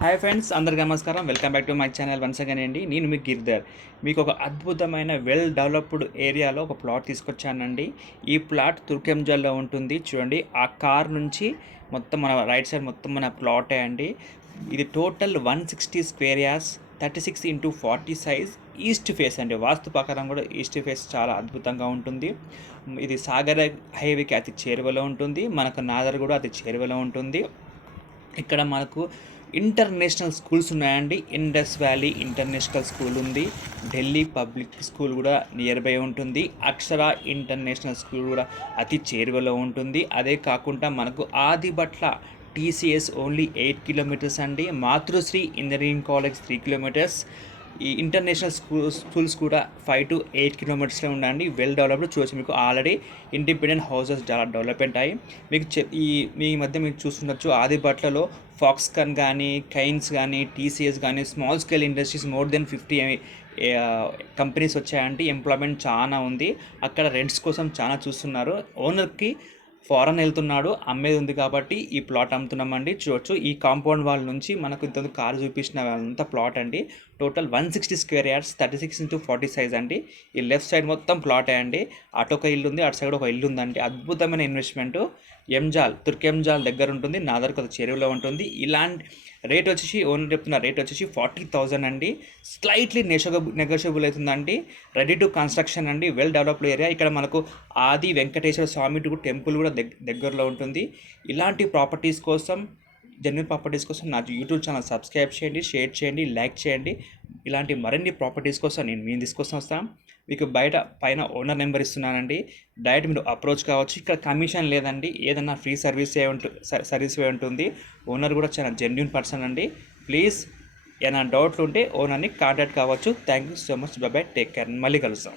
Hi friends అందరికీ నమస్కారం. Welcome back to my channel once again అండి. నేను మీ గిర్దర్ మీకు ఒక అద్భుతమైన వెల్ డెవలప్డ్ ఏరియాలో ఒక ప్లాట్ తీసుకొచ్చానండి. ఈ ప్లాట్ తుర్కెంజల్లో ఉంటుంది. చూడండి ఆ కార్ నుంచి మొత్తం మన రైట్ సైడ్ మొత్తం మన ప్లాటే అండి. ఇది total one sixty square yards thirty six into forty size east face అండి. వాస్తు ప్రకారం కూడా ఈస్ట్ ఫేస్ చాలా అద్భుతంగా ఉంటుంది. ఇది సాగర్ హైవేకి అతి చేరువలో ఉంటుంది. మనకు నాదర్ కూడా అతి చేరువలో ఉంటుంది. ఇక్కడ మనకు ఇంటర్నేషనల్ స్కూల్స్ ఉన్నాయండి. ఇండస్ వ్యాలీ ఇంటర్నేషనల్ స్కూల్ ఉంది. ఢిల్లీ పబ్లిక్ స్కూల్ కూడా నియర్ బై ఉంటుంది. అక్షర ఇంటర్నేషనల్ స్కూల్ కూడా అతి చేరువలో ఉంటుంది. అదే కాకుండా మనకు Adibatla TCS only eight kilometres అండి. Matrusri engineering college three kilometres. ఈ ఇంటర్నేషనల్ స్కూల్ స్కూల్స్ కూడా ఫైవ్ టు ఎయిట్ కిలోమీటర్స్లో ఉండండి. వెల్ డెవలప్డ్ చూడొచ్చు. మీకు ఆల్రెడీ ఇండిపెండెంట్ హౌసెస్ చాలా డెవలప్మెంట్ అయ్యి మీకు చె ఈ మీ మధ్య మీరు చూస్తుండొచ్చు ఆదిబట్లలో ఫాక్స్కాన్ కానీ కైన్స్ కానీ టీసీఎస్ కానీ small scale industries more than fifty companies వచ్చాయంటే ఎంప్లాయ్మెంట్ చాలా ఉంది. అక్కడ రెంట్స్ కోసం చాలా చూస్తున్నారు. ఓనర్కి ఫారెన్ వెళ్తున్నాడు అమ్మేది ఉంది కాబట్టి ఈ ప్లాట్ అమ్ముతున్నామండి. చూడొచ్చు ఈ కాంపౌండ్ వాల్ నుంచి మనకు ఇంత కారు చూపించిన అంతా ప్లాట్ అండి. Total one sixty square yards thirty six into forty size అండి. ఈ లెఫ్ట్ సైడ్ మొత్తం ప్లాటే అండి. అటు ఒక ఇల్లు ఉంది అటు సైడ్ ఒక ఇల్లు ఉందండి. అద్భుతమైన ఇన్వెస్ట్మెంట్. ఎంజాల్ తుర్కెంజాల్ దగ్గర ఉంటుంది నాదర్ కొత్త చెరువులో ఉంటుంది. ఇలాంటి రేట్ వచ్చేసి ఓనర్ చెప్తున్న రేట్ వచ్చేసి ఫార్టీ థౌజండ్ అండి. స్లైట్లీ నెషోగబుల్ నెగోషియబుల్ అవుతుందండి రెడీ టు కన్స్ట్రక్షన్ అండి వెల్ డెవలప్డ్ ఏరియా. ఇక్కడ మనకు ఆది వెంకటేశ్వర స్వామి టెంపుల్ కూడా దగ్ దగ్గరలో ఉంటుంది. ఇలాంటి ప్రాపర్టీస్ కోసం జెన్యున్ ప్రాపర్టీస్ కోసం నా యూట్యూబ్ ఛానల్ సబ్స్క్రైబ్ చేయండి షేర్ చేయండి లైక్ చేయండి. ఇలాంటి మరిన్ని ప్రాపర్టీస్ కోసం నేను మేము తీసుకొస్తాను వస్తాం. మీకు బయట పైన ఓనర్ నెంబర్ ఇస్తున్నానండి. డైరెక్ట్ మీరు అప్రోచ్ కావచ్చు. ఇక్కడ కమిషన్ లేదండి. ఏదన్నా ఫ్రీ సర్వీస్ ఏ ఉంటు సర్వీస్ ఏ ఉంటుంది. ఓనర్ కూడా చాలా జెన్యున్ పర్సన్ అండి. ప్లీజ్ ఏమైనా డౌట్లు ఉంటే ఓనర్ని కాంటాక్ట్ కావచ్చు. Thank you so much. Bye take care. మళ్ళీ కలుస్తాం